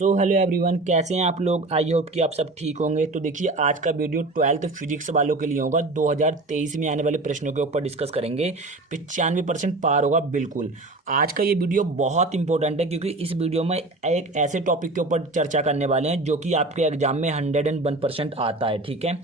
So hello everyone, कैसे हैं आप लोग। आई होप कि आप सब ठीक होंगे। तो देखिए, आज का वीडियो 12th फिजिक्स वालों के लिए होगा। 2023 में आने वाले प्रश्नों के ऊपर डिस्कस करेंगे। 95% पार होगा बिल्कुल। आज का ये वीडियो बहुत इंपॉर्टेंट है क्योंकि इस वीडियो में एक ऐसे टॉपिक के ऊपर चर्चा करने वाले हैं जो कि आपके एग्जाम में 101% आता है। ठीक है,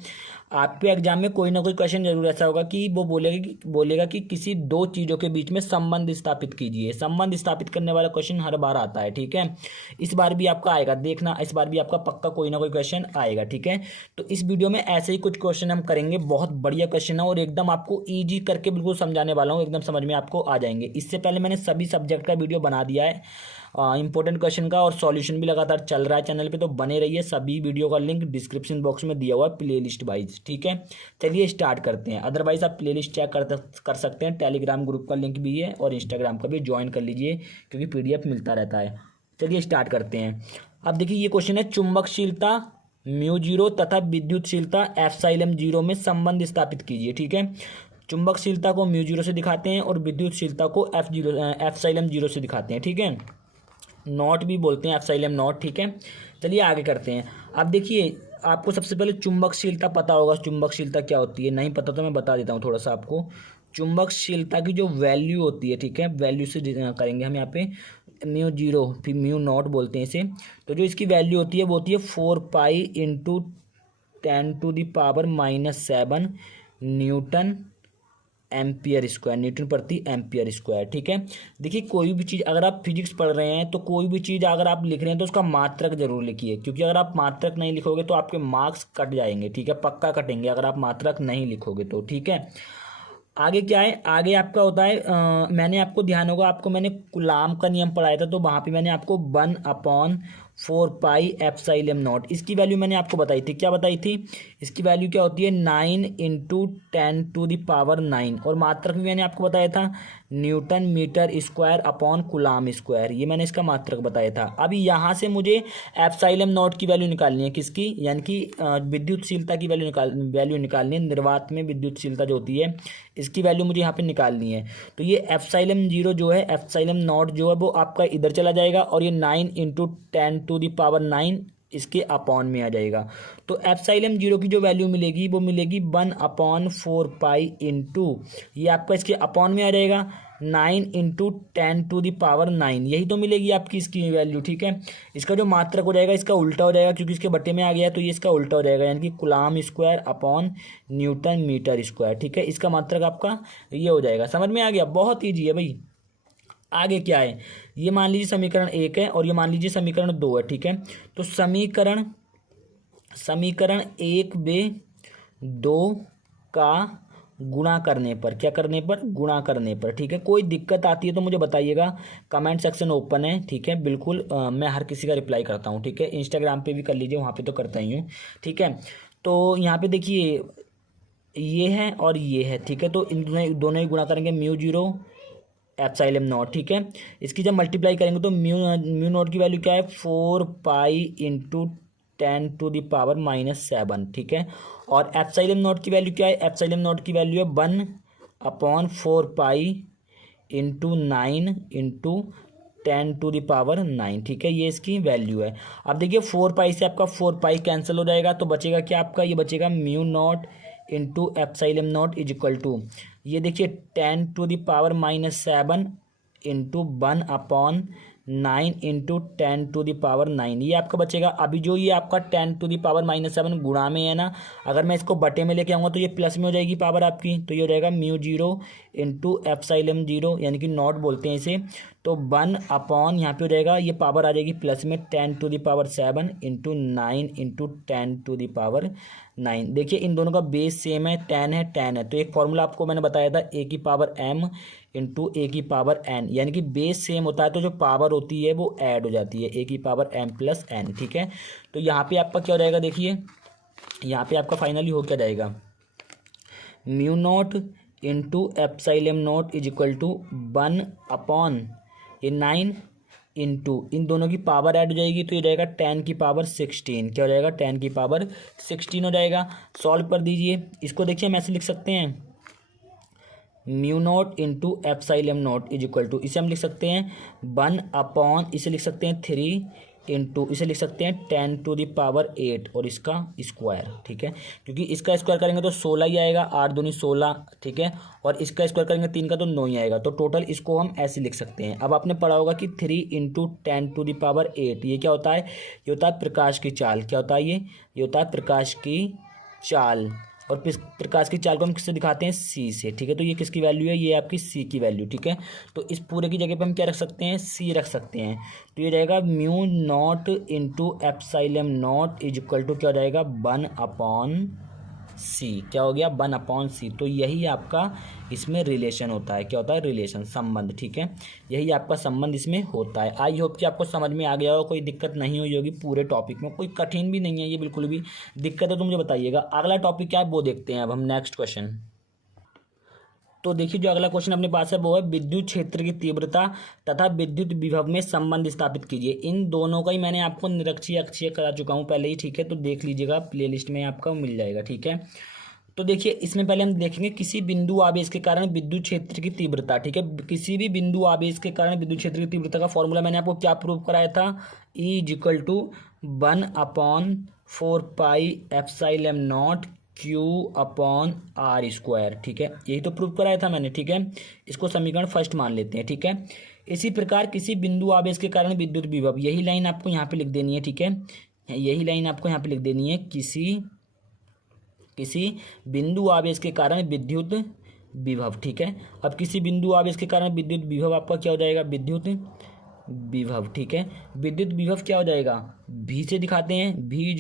आपके एग्जाम में कोई ना कोई क्वेश्चन जरूर ऐसा होगा कि वो बोलेगा कि किसी दो चीज़ों के बीच में संबंध स्थापित कीजिए। संबंध स्थापित करने वाला क्वेश्चन हर बार आता है। ठीक है, इस बार भी आपका आएगा, देखना इस बार भी आपका पक्का कोई ना कोई क्वेश्चन आएगा। ठीक है, तो इस वीडियो में ऐसे ही कुछ क्वेश्चन हम करेंगे। बहुत बढ़िया क्वेश्चन है और एकदम आपको ईजी करके बिल्कुल समझाने वाला हूँ, एकदम समझ में आपको आ जाएंगे। इससे पहले मैंने सभी सब्जेक्ट का वीडियो बना दिया है इंपॉर्टेंट क्वेश्चन का, और सॉल्यूशन भी लगातार चल रहा है चैनल पे, तो बने रहिए। सभी वीडियो का लिंक डिस्क्रिप्शन बॉक्स में दिया हुआ है प्लेलिस्ट वाइज। ठीक है, चलिए स्टार्ट करते हैं। अदरवाइज आप प्लेलिस्ट चेक कर सकते हैं। टेलीग्राम ग्रुप का लिंक भी है और इंस्टाग्राम का भी ज्वाइन कर लीजिए क्योंकि PDF मिलता रहता है। चलिए स्टार्ट करते हैं। अब देखिए, ये क्वेश्चन है, चुंबकशीलता μ0 तथा विद्युतशीलता ε0 में संबंध स्थापित कीजिए। ठीक है, चुंबकशीलता को μ0 से दिखाते हैं और विद्युतशीलता को ε0 से दिखाते हैं। ठीक है, नॉट भी बोलते हैं, ε0। ठीक है, चलिए आगे करते हैं। अब देखिए, आपको सबसे पहले चुंबकशीलता पता होगा। चुंबकशीलता क्या होती है, नहीं पता तो मैं बता देता हूँ थोड़ा सा आपको। चुंबकशीलता की जो वैल्यू होती है, ठीक है, वैल्यू से करेंगे हम यहाँ पे। μ0 फिर μ0 बोलते हैं इसे। तो जो इसकी वैल्यू होती है वो होती है 4π × 10⁻⁻7 न्यूटन एम्पियर स्क्वायर, न्यूटन प्रति एम्पियर स्क्वायर। ठीक है, देखिए, कोई भी चीज़ अगर आप फिजिक्स पढ़ रहे हैं तो कोई भी चीज़ अगर आप लिख रहे हैं तो उसका मात्रक जरूर लिखिए, क्योंकि अगर आप मात्रक नहीं लिखोगे तो आपके मार्क्स कट जाएंगे। ठीक है, पक्का कटेंगे अगर आप मात्रक नहीं लिखोगे तो। ठीक है, आगे क्या है, आगे आपका होता है मैंने आपको ध्यान होगा, आपको मैंने कूलाम का नियम पढ़ाया था, तो वहाँ पे मैंने आपको 1/4πε0 इसकी वैल्यू मैंने आपको बताई थी। क्या बताई थी, इसकी वैल्यू क्या होती है 9 × 10⁻⁹ और मात्रक भी मैंने आपको बताया था newton metre square upon coulomb square, ये मैंने इसका मात्रक बताया था। अभी यहाँ से मुझे ε0 की वैल्यू निकालनी है, किसकी, यानी कि विद्युतशीलता की वैल्यू निकालनी है। निर्वात में विद्युतशीलता जो होती है इसकी वैल्यू मुझे यहाँ पे निकालनी है। तो ये ε0 जो है, ε0 जो है वो आपका इधर चला जाएगा और ये 9 × 10⁹ इसके अपॉन में आ जाएगा। तो ε0 की जो वैल्यू मिलेगी वो मिलेगी 1/4π ये आपका इसके अपॉन में आ जाएगा 9 × 10⁻⁹, यही तो मिलेगी आपकी इसकी वैल्यू। ठीक है, इसका जो मात्रक हो जाएगा इसका उल्टा हो जाएगा, क्योंकि इसके बट्टे में आ गया तो ये इसका उल्टा हो जाएगा, यानी कि coulomb square upon newton metre square. ठीक है, इसका मात्रक आपका ये हो जाएगा। समझ में आ गया, बहुत ईजी है भाई। आगे क्या है, ये मान लीजिए समीकरण 1 है और ये मान लीजिए समीकरण 2 है। ठीक है, तो समीकरण 1/2 का गुणा करने पर, क्या करने पर, गुणा करने पर। ठीक है, कोई दिक्कत आती है तो मुझे बताइएगा, कमेंट सेक्शन ओपन है। ठीक है, बिल्कुल मैं हर किसी का रिप्लाई करता हूँ। ठीक है, इंस्टाग्राम पे भी कर लीजिए, वहाँ पे तो करता ही हूँ। ठीक है, तो यहाँ पे देखिए ये है और ये है। ठीक है, तो इन दोनों ही गुणा करेंगे μ0 ε0। ठीक है, इसकी जब मल्टीप्लाई करेंगे तो μ0 की वैल्यू क्या है 4π × 10⁻⁻7। ठीक है, और ε0 की वैल्यू क्या है, ε0 की वैल्यू है 1/4π × 9 × 10⁻⁹। ठीक है, ये इसकी वैल्यू है। अब देखिए 4π से आपका 4π कैंसिल हो जाएगा, तो बचेगा क्या आपका, ये बचेगा μ0 × ε0 इज इक्वल टू, ये देखिए 10⁻⁻7 × 1/9 × 10⁻⁹, ये आपका बचेगा। अभी जो ये आपका 10⁻⁻7 गुणा में है ना, अगर मैं इसको बटे में लेके आऊँगा तो ये प्लस में हो जाएगी पावर आपकी, तो ये हो जाएगा μ0 × ε0, यानी कि नॉट बोलते हैं इसे। तो 1 अपॉन यहाँ पे हो जाएगा, ये पावर आ जाएगी प्लस में 10⁻7 × 9 × 10⁻9। देखिए इन दोनों का बेस सेम है, 10 है 10 है, तो एक फॉर्मूला आपको मैंने बताया था a⁻m × a⁻n, यानी कि बेस सेम होता है तो जो पावर होती है वो ऐड हो जाती है, a⁻m + n। ठीक है, तो यहाँ पे आपका क्या हो जाएगा, देखिए यहाँ पे आपका फाइनली हो क्या जाएगा, μ0 × ε0 इज इक्वल टू 1/9 इंटू, इन दोनों की पावर ऐड हो जाएगी तो ये जाएगा 10⁻16। क्या हो जाएगा, 10⁻16 हो जाएगा। सॉल्व कर दीजिए इसको। देखिए हम ऐसे लिख सकते हैं μ0 × ε0 इज इक्वल टू, इसे हम लिख सकते हैं 1/, इसे लिख सकते हैं 3 इंटू इसे लिख सकते हैं 10⁸ और इसका स्क्वायर, ठीक है, क्योंकि इसका स्क्वायर करेंगे तो 16 ही आएगा, 8 दूनी 16, ठीक है, और इसका स्क्वायर करेंगे 3 का तो 9 ही आएगा, तो टोटल इसको हम ऐसे लिख सकते हैं। अब आपने पढ़ा होगा कि 3 × 10⁸, ये क्या होता है, ये होता है प्रकाश की चाल। क्या होता है ये होता है प्रकाश की चाल, और प्रकाश की चाल को हम किससे दिखाते हैं, सी से, ठीक है। तो ये किसकी वैल्यू है, ये आपकी सी की वैल्यू, ठीक है। तो इस पूरे की जगह पे हम क्या रख सकते हैं, सी रख सकते हैं। तो ये जाएगा mu naught into epsilon naught is equal to क्या हो जाएगा, 1/c। क्या हो गया, 1/c। तो यही आपका इसमें रिलेशन होता है। क्या होता है, रिलेशन, संबंध, ठीक है। यही आपका संबंध इसमें होता है। आई होप कि आपको समझ में आ गया हो, कोई दिक्कत नहीं हुई होगी पूरे टॉपिक में, कोई कठिन भी नहीं है ये, बिल्कुल भी दिक्कत है तो मुझे बताइएगा। अगला टॉपिक क्या है वो देखते हैं अब हम, नेक्स्ट क्वेश्चन। तो देखिए जो अगला क्वेश्चन अपने पास है वो है विद्युत क्षेत्र की तीव्रता तथा विद्युत विभव में संबंध स्थापित कीजिए। इन दोनों का ही मैंने आपको निरक्षीय अक्षीय करा चुका हूँ पहले ही, ठीक है, तो देख लीजिएगा, प्लेलिस्ट में आपका मिल जाएगा, ठीक है। तो देखिए इसमें पहले हम देखेंगे किसी बिंदु आवेश के कारण विद्युत क्षेत्र की तीव्रता, ठीक है। किसी भी बिंदु आवेश के कारण विद्युत क्षेत्र की तीव्रता का फॉर्मूला मैंने आपको क्या प्रूव कराया था, E = 1/4πε0 Q/r², ठीक है, यही तो प्रूव कराया था मैंने, ठीक है। इसको समीकरण फर्स्ट मान लेते हैं, ठीक है। इसी प्रकार किसी बिंदु आवेश के कारण विद्युत विभव, यही लाइन आपको यहाँ पे लिख देनी है, ठीक है, यही लाइन आपको यहाँ पे लिख देनी है। किसी बिंदु आवेश के कारण विद्युत विभव, ठीक है। अब किसी बिंदु आवेश के कारण विद्युत विभव आपका क्या हो जाएगा, विद्युत विभव, ठीक है। विद्युत विभव क्या हो जाएगा, V से दिखाते हैं, V =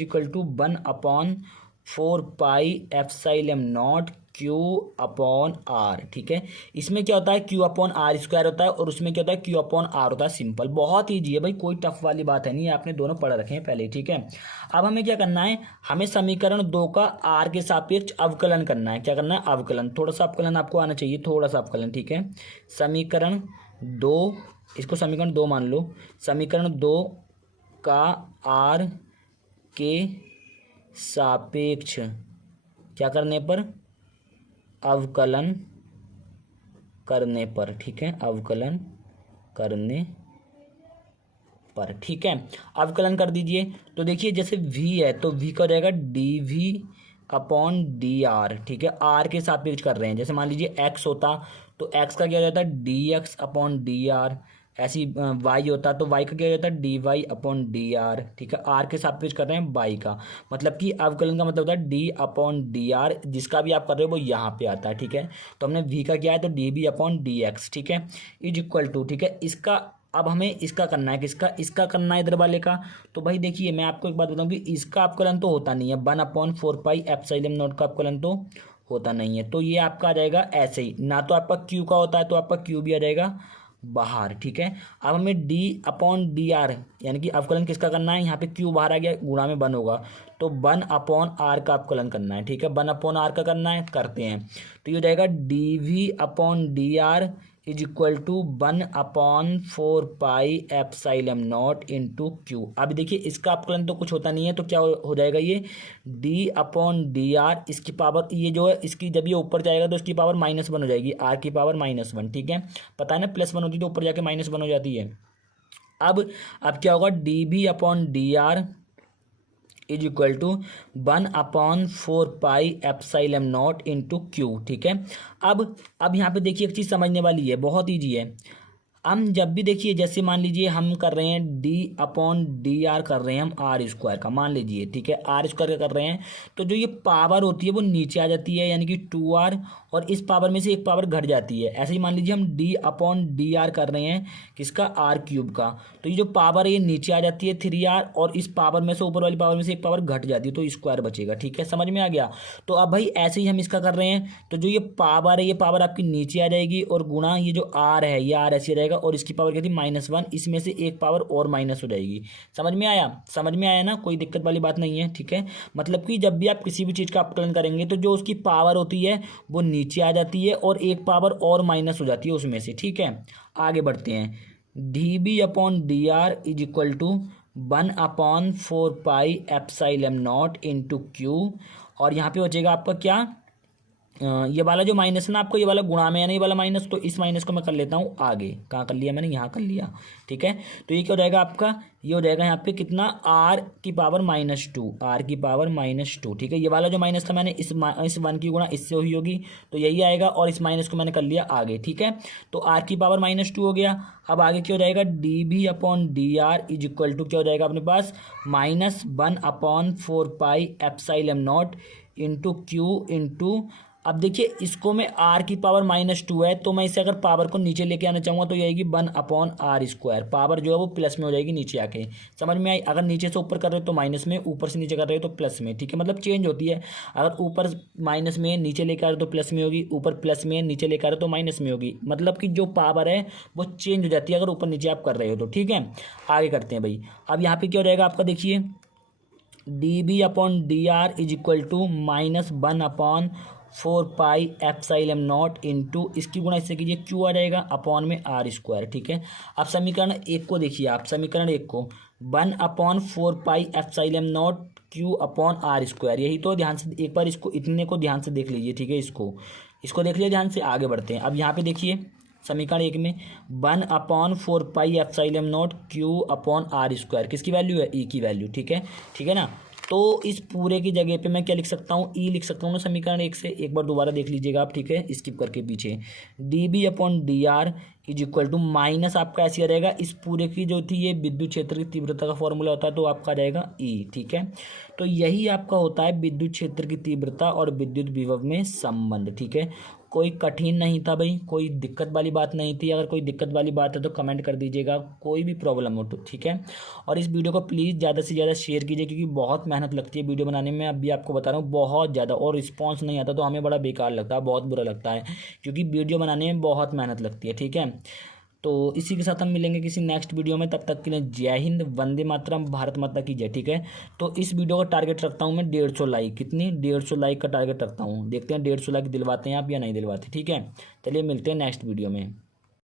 1/4πε0 Q/r, ठीक है। इसमें क्या होता है, Q/r² होता है, और उसमें क्या होता है, Q/r होता है। सिंपल, बहुत ईजी है भाई, कोई टफ वाली बात है नहीं, आपने दोनों पढ़ रखे हैं पहले, ठीक है। अब हमें क्या करना है, हमें समीकरण 2 का r के सापेक्ष अवकलन करना है। क्या करना है, अवकलन, थोड़ा सा अवकलन आपको आना चाहिए, थोड़ा सा अवकलन, ठीक है। समीकरण 2, इसको समीकरण 2 मान लो, समीकरण 2 का r के सापेक्ष क्या करने पर, अवकलन करने पर, ठीक है, अवकलन करने पर, ठीक है। अवकलन कर दीजिए। तो देखिए जैसे v है तो v का हो जाएगा dv/dr, ठीक है, r के सापेक्ष कर रहे हैं। जैसे मान लीजिए x होता तो x का क्या हो जाता है, dx/dr, ऐसी y होता तो y का क्या हो जाता है, dy/dr, ठीक है। r के सापेक्ष कर रहे हैं y का, मतलब कि अवकलन का मतलब होता है d/dr, जिसका भी आप कर रहे हो वो यहाँ पे आता है, ठीक है। तो हमने v का क्या है तो dv/dx, ठीक है, इज इक्वल टू, ठीक है। इसका अब हमें इसका करना है, किसका, इसका करना है इधर वाले का। तो भाई देखिए मैं आपको एक बात बताऊँ कि इसका अवकलन तो होता नहीं है, 1/4πε0 का अवकलन तो होता नहीं है। तो ये आपका आ जाएगा ऐसे ही, ना तो आपका q का होता है तो आपका q भी आ जाएगा बाहर, ठीक है। अब हमें d/dr यानी कि अवकलन किसका करना है, यहाँ पे q बाहर आ गया, गुणा में 1 होगा, तो 1/r का अवकलन करना है, ठीक है। 1/r का करना है, करते हैं। तो ये हो जाएगा dv/dr is equal to 1/4πε0 q। अब देखिए इसका अवकलन तो कुछ होता नहीं है, तो क्या हो जाएगा, ये d/dr, इसकी पावर, ये जो है इसकी जब ये ऊपर जाएगा तो इसकी पावर -1 हो जाएगी, r की पावर -1, ठीक है। पता है ना, +1 होती है तो ऊपर जाके -1 हो जाती है। अब क्या होगा, dv/dr is equal to 1/4πε0 q, ठीक है। अब यहाँ पे देखिए एक चीज़ समझने वाली है, बहुत ईजी है। हम जब भी देखिए, जैसे मान लीजिए हम कर रहे हैं d/dr कर रहे हैं हम r² का, मान लीजिए, ठीक है, r² का कर रहे हैं, तो जो ये पावर होती है वो नीचे आ जाती है, यानी कि 2r, और इस पावर में से एक पावर घट जाती है। ऐसे ही मान लीजिए हम d/dr कर रहे हैं किसका, r³ का, तो ये जो पावर है ये नीचे आ जाती है 3r, और इस पावर में से, ऊपर वाली पावर में से एक पावर घट जाती है, तो स्क्वायर बचेगा, ठीक है, समझ में आ गया। तो अब भाई ऐसे ही हम इसका कर रहे हैं, तो जो ये पावर है ये पावर आपकी नीचे आ जाएगी, और गुणा ये जो r है ये r ऐसे रहेगा, और इसकी पावर क्या थी, -1, इसमें से एक पावर और माइनस हो जाएगी। समझ में आया, समझ में आया ना, कोई दिक्कत वाली बात नहीं है, ठीक है। मतलब कि जब भी आप किसी भी चीज़ का अवकलन करेंगे तो जो उसकी पावर होती है वो नीचे आ जाती है, और एक पावर और माइनस हो जाती है उसमें से, ठीक है। आगे बढ़ते हैं, dv/dr is equal to 1/4πε0 q, और यहाँ पे बचेगा आपका क्या, ये वाला जो माइनस है ना आपको, ये वाला गुणा में है ना ये वाला माइनस, तो इस माइनस को मैं कर लेता हूँ आगे। कहाँ कर लिया मैंने, यहाँ कर लिया। ठीक है, तो ये क्या हो जाएगा आपका, ये हो जाएगा यहाँ पे कितना, आर की पावर -2, आर की पावर -2। ठीक है, ये वाला जो माइनस था मैंने इस 1 की गुणा इससे हुई होगी, तो यही आएगा, और इस माइनस को मैंने कर लिया आगे। ठीक है, तो आर की पावर -2 हो गया। अब आगे क्या हो जाएगा, dV/dr इज इक्वल टू क्या हो जाएगा अपने पास, -1/4πε0 इंटू क्यू इंटू, अब देखिए इसको मैं r की पावर -2 है, तो मैं इसे अगर पावर को नीचे लेके आना चाहूँगा तो ये आएगी 1/r²। पावर जो है वो प्लस में हो जाएगी नीचे आके, समझ में आई। अगर नीचे से ऊपर कर रहे हो तो माइनस में, ऊपर से नीचे कर रहे हो तो प्लस में। ठीक है, मतलब चेंज होती है, अगर ऊपर माइनस में नीचे लेकर आ रहे हो तो प्लस में होगी, ऊपर प्लस में नीचे लेकर आ रहे हो तो माइनस में होगी, मतलब कि जो पावर है वो चेंज हो जाती है अगर ऊपर नीचे आप कर रहे हो तो। ठीक है, आगे करते हैं भाई। अब यहाँ पे क्या हो जाएगा आपका, देखिए dB/dr is equal to -1/4πε0 into, इसकी गुणा इससे कीजिए, क्यू आ जाएगा अपॉन में r²। ठीक है, अब समीकरण 1 को देखिए आप, समीकरण 1 को 1/4πε0 क्यू अपॉन r², यही तो ध्यान से एक बार इसको, इतने को ध्यान से देख लीजिए। ठीक है, इसको देख लीजिए ध्यान से, आगे बढ़ते हैं। अब यहाँ पे देखिए समीकरण 1 में 1/4πε0 क्यू अपॉन r², किसकी वैल्यू है, ई की वैल्यू। ठीक है ना, तो इस पूरे की जगह पे मैं क्या लिख सकता हूँ, ई लिख सकता हूँ ना समीकरण 1 से। एक बार दोबारा देख लीजिएगा आप। ठीक है, स्किप करके पीछे, dB/dr is equal to minus आपका ऐसे आ जाएगा, इस पूरे की जो थी ये विद्युत क्षेत्र की तीव्रता का फॉर्मूला होता है, तो आपका आ जाएगा ई। ठीक है, तो यही आपका होता है विद्युत क्षेत्र की तीव्रता और विद्युत विभव में संबंध। ठीक है, कोई कठिन नहीं था भाई, कोई दिक्कत वाली बात नहीं थी। अगर कोई दिक्कत वाली बात है तो कमेंट कर दीजिएगा, कोई भी प्रॉब्लम हो तो। ठीक है, और इस वीडियो को प्लीज़ ज़्यादा से ज़्यादा शेयर कीजिए, क्योंकि बहुत मेहनत लगती है वीडियो बनाने में। अभी आपको बता रहा हूँ बहुत ज़्यादा, और रिस्पॉन्स नहीं आता तो हमें बड़ा बेकार लगता है, बहुत बुरा लगता है, क्योंकि वीडियो बनाने में बहुत मेहनत लगती है। ठीक है, तो इसी के साथ हम मिलेंगे किसी नेक्स्ट वीडियो में, तब तक के लिए जय हिंद, वंदे मातरम, भारत माता की जय। ठीक है, तो इस वीडियो का टारगेट रखता हूँ मैं 150 लाइक, कितनी 150 लाइक का टारगेट रखता हूँ। देखते हैं 150 लाइक दिलवाते हैं आप या नहीं दिलवाते। ठीक है, चलिए मिलते हैं नेक्स्ट वीडियो में।